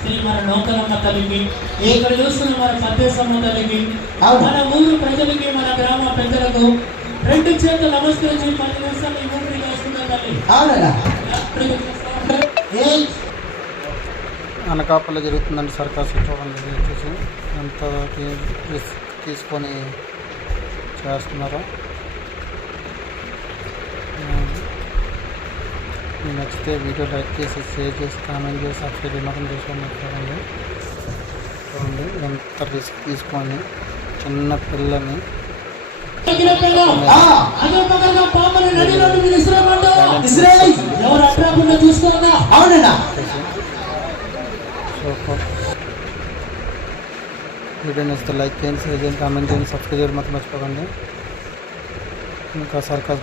శ్రీ మన నూతనమ్మ తల్లికి ఇక్కడ చూస్తున్న మన సత్యసమ్మ తల్లికి మన ఊరు ప్రజలకి మన గ్రామ పెద్దలకు రెండు చేతులు నమస్కరించి 10 నిమిషాలు ఈ ఊపిరి వేసుకున్న తల్లి. అనకాపల్లి జరుగుతుందండి సర్కార్ శిక్షణ చూసి ఎంత రిస్క్ తీసుకొని చేస్తున్నారో. మీకు నచ్చితే వీడియో లైక్ చేసి షేర్ చేసి కామెంట్ చేసి సబ్స్క్రైబ్ మాత్రం చేసుకోండి. చూడండి ఎంత రిస్క్ తీసుకొని చిన్న పిల్లని వీడియో నచ్చితే లైక్ చేయండి, షేర్ చేయండి, కామెంట్ చేయండి, సబ్స్క్రైబ్ చేయడం మాత్రం మర్చిపోకండి. ఇంకా సర్కాజ్